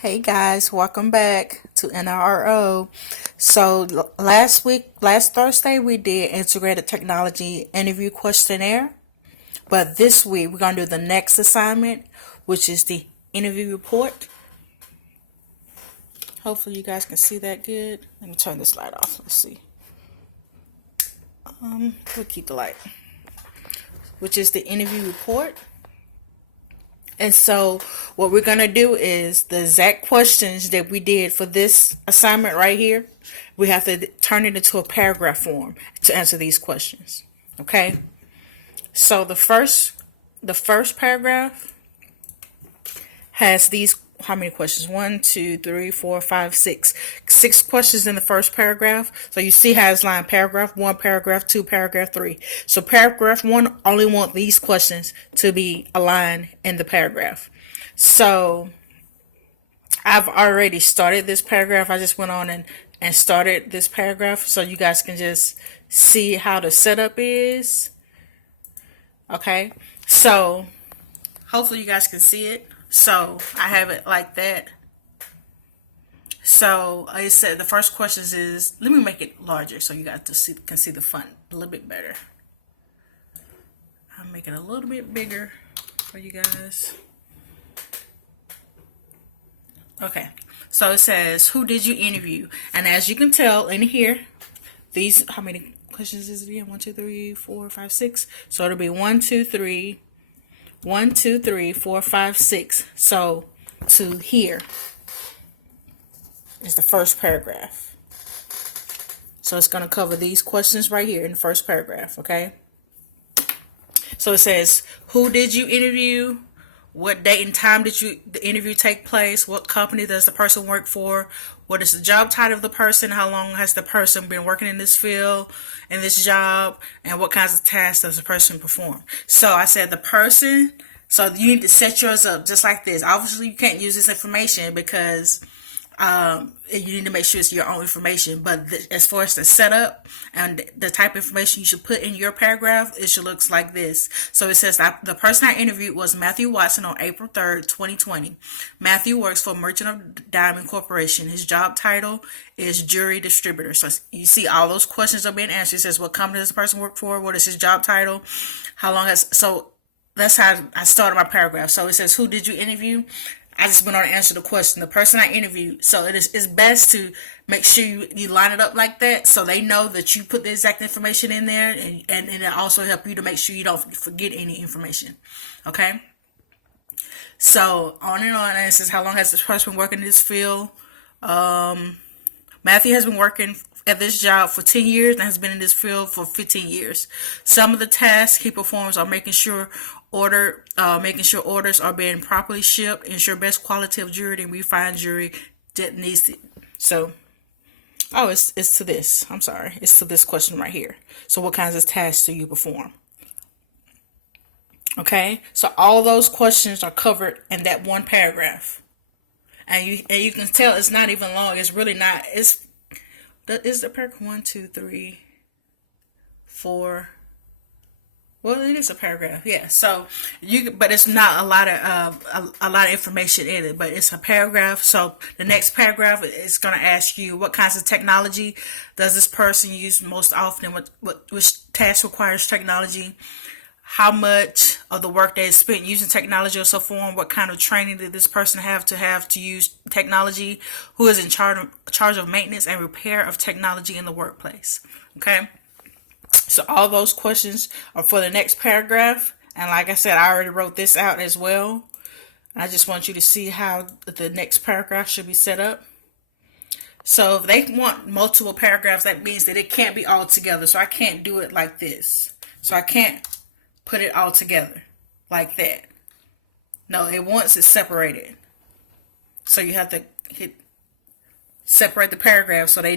Hey guys, welcome back to NLRO. So last Thursday, we did integrated technology interview questionnaire. But this week, we're going to do the next assignment, which is the interview report. Hopefully, you guys can see that good. Let me turn this light off. Let's see. We'll keep the light, which is the interview report. And so what we're going to do is the exact questions that we did for this assignment right here, we have to turn it into a paragraph form to answer these questions. Okay? So the first paragraph has these, how many questions? 1, 2, 3, 4, 5, 6. 6 questions in the first paragraph. So you see how it's lined: paragraph 1, paragraph 2, paragraph 3. So paragraph 1 only want these questions to be aligned in the paragraph. So I've already started this paragraph. I just went on and started this paragraph so you guys can just see how the setup is. Okay. So hopefully you guys can see it. So I have it like that. So I said the first question is, let me make it larger so you guys can see the font a little bit better. I'll make it a little bit bigger for you guys. Okay. So it says, who did you interview? And as you can tell in here, these, how many questions is it again? 1, 2, 3, 4, 5, 6. So it'll be 1, 2, 3. 1, 2, 3, 4, 5, 6. So to here is the first paragraph. So it's going to cover these questions right here in the first paragraph, okay? So it says, who did you interview? What date and time did the interview take place? What company does the person work for? What is the job title of the person? How long has the person been working in this field, in this job? And what kinds of tasks does the person perform? So I said the person, so you need to set yours up just like this. Obviously, you can't use this information because you need to make sure it's your own information. But as far as the setup and the type of information you should put in your paragraph, it should look like this. So it says that the person I interviewed was Matthew Watson on April 3rd, 2020. Matthew works for Merchant of Diamond Corporation. His job title is jury distributor. So you see all those questions are being answered. It says what company does the person work for? What is his job title? How long has, so that's how I started my paragraph. So it says, who did you interview? I just went on to answer the question. The person I interviewed. So it's best to make sure you line it up like that so they know that you put the exact information in there, and it also help you to make sure you don't forget any information. Okay? So on and on. And it says, how long has this person been working in this field? Matthew has been working at this job for 10 years and has been in this field for 15 years. Some of the tasks he performs are making sure orders are being properly shipped, ensure best quality of jewelry, and refine jewelry that needs it. So, it's to this. I'm sorry. It's to this question right here. So what kinds of tasks do you perform? Okay? So all those questions are covered in that one paragraph. And you can tell it's not even long. It's really not. Is the paragraph 1, 2, 3, 4. Well, it is a paragraph, yeah. So but it's not a lot of information in it. But it's a paragraph. So the next paragraph is going to ask you what kinds of technology does this person use most often? Which task requires technology? How much of the workday is spent using technology or so form? What kind of training did this person have to use technology? Who is in charge of maintenance and repair of technology in the workplace? Okay. So all those questions are for the next paragraph. And like I said, I already wrote this out as well. I just want you to see how the next paragraph should be set up. So if they want multiple paragraphs, that means that it can't be all together. So I can't do it like this. So I can't put it all together like that. No, it wants it separated. So you have to separate the paragraphs so they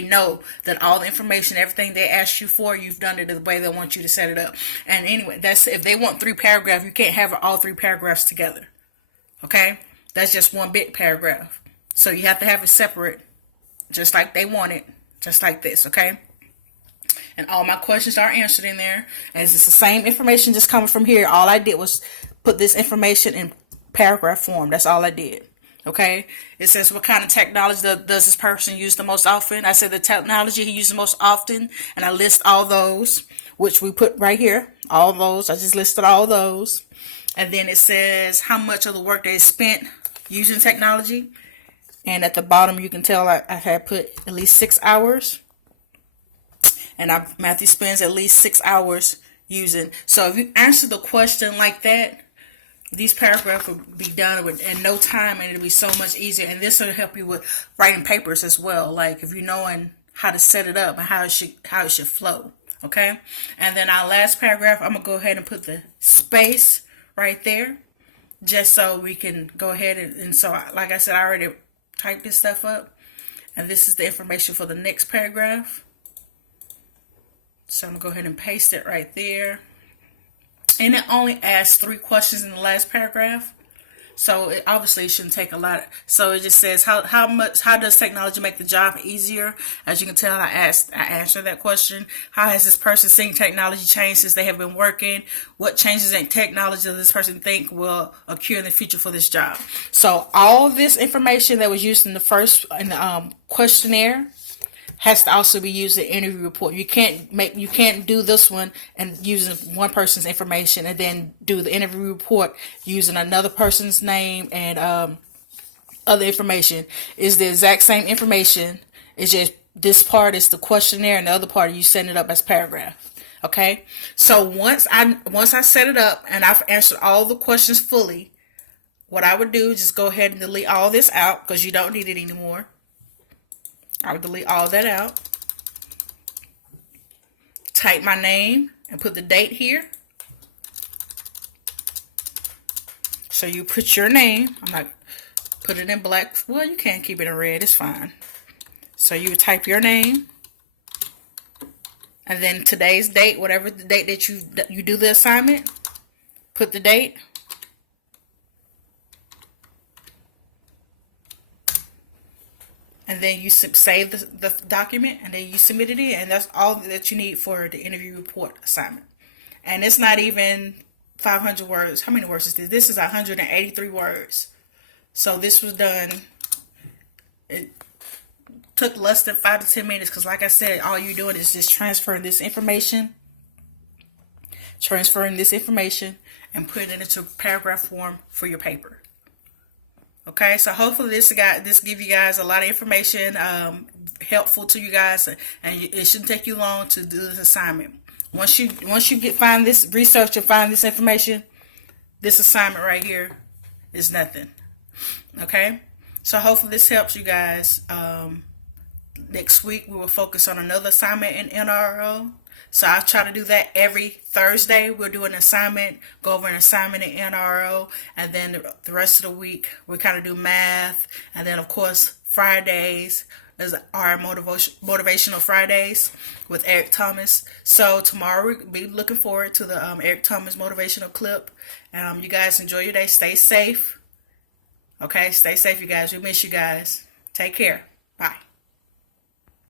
know that all the information, everything they asked you for, you've done it the way they want you to set it up. And anyway, that's if they want 3 paragraphs, you can't have all 3 paragraphs together. Okay? That's just one big paragraph. So you have to have it separate, just like they want it, just like this. Okay? And all my questions are answered in there. And it's the same information just coming from here. All I did was put this information in paragraph form. That's all I did. Okay, it says what kind of technology does this person use the most often. I said the technology he uses the most often, and I list all those, which we put right here. All those, I just listed all those. And then it says how much of the work they spent using technology. And at the bottom, you can tell I had put at least 6 hours. And Matthew spends at least 6 hours using. So if you answer the question like that, these paragraphs will be done in no time, and it'll be so much easier. And this will help you with writing papers as well. Like if you're knowing how to set it up and how it should flow. Okay. And then our last paragraph, I'm gonna go ahead and put the space right there, just so we can go ahead and so like I said, I already typed this stuff up, and this is the information for the next paragraph. So I'm gonna go ahead and paste it right there. And it only asks 3 questions in the last paragraph. So it obviously shouldn't take a lot. So it just says how does technology make the job easier? As you can tell, I answered that question. How has this person seen technology change since they have been working? What changes in technology does this person think will occur in the future for this job? So all this information that was used in the questionnaire has to also be used in the interview report. You can't do this one and using one person's information and then do the interview report using another person's name and other information. It's the exact same information. It's just this part is the questionnaire and the other part you send it up as paragraph. Okay. So once I set it up and I've answered all the questions fully, what I would do is just go ahead and delete all this out because you don't need it anymore. I would delete all that out. Type my name and put the date here. So you put your name. I'm not put it in black. Well, you can keep it in red. It's fine. So you would type your name. And then today's date, whatever the date that you do the assignment, put the date. And then you save the document, and then you submit it in, and that's all that you need for the interview report assignment. And it's not even 500 words. How many words is this? This is 183 words. So this was done. It took less than 5 to 10 minutes because, like I said, all you're doing is just transferring this information, and putting it into paragraph form for your paper. Okay, so hopefully this give you guys a lot of information, helpful to you guys, and it shouldn't take you long to do this assignment. Once you find this research and find this information, this assignment right here is nothing. Okay, so hopefully this helps you guys. Next week we will focus on another assignment in NLRO. So I'll try to do that every Thursday. We'll do an assignment, go over an assignment in NLRO, and then the rest of the week we'll kind of do math, and then of course Fridays is our motivational Fridays with Eric Thomas. So tomorrow we'll be looking forward to the Eric Thomas motivational clip. You guys enjoy your day. Stay safe. Okay, stay safe, you guys. We miss you guys. Take care. Bye.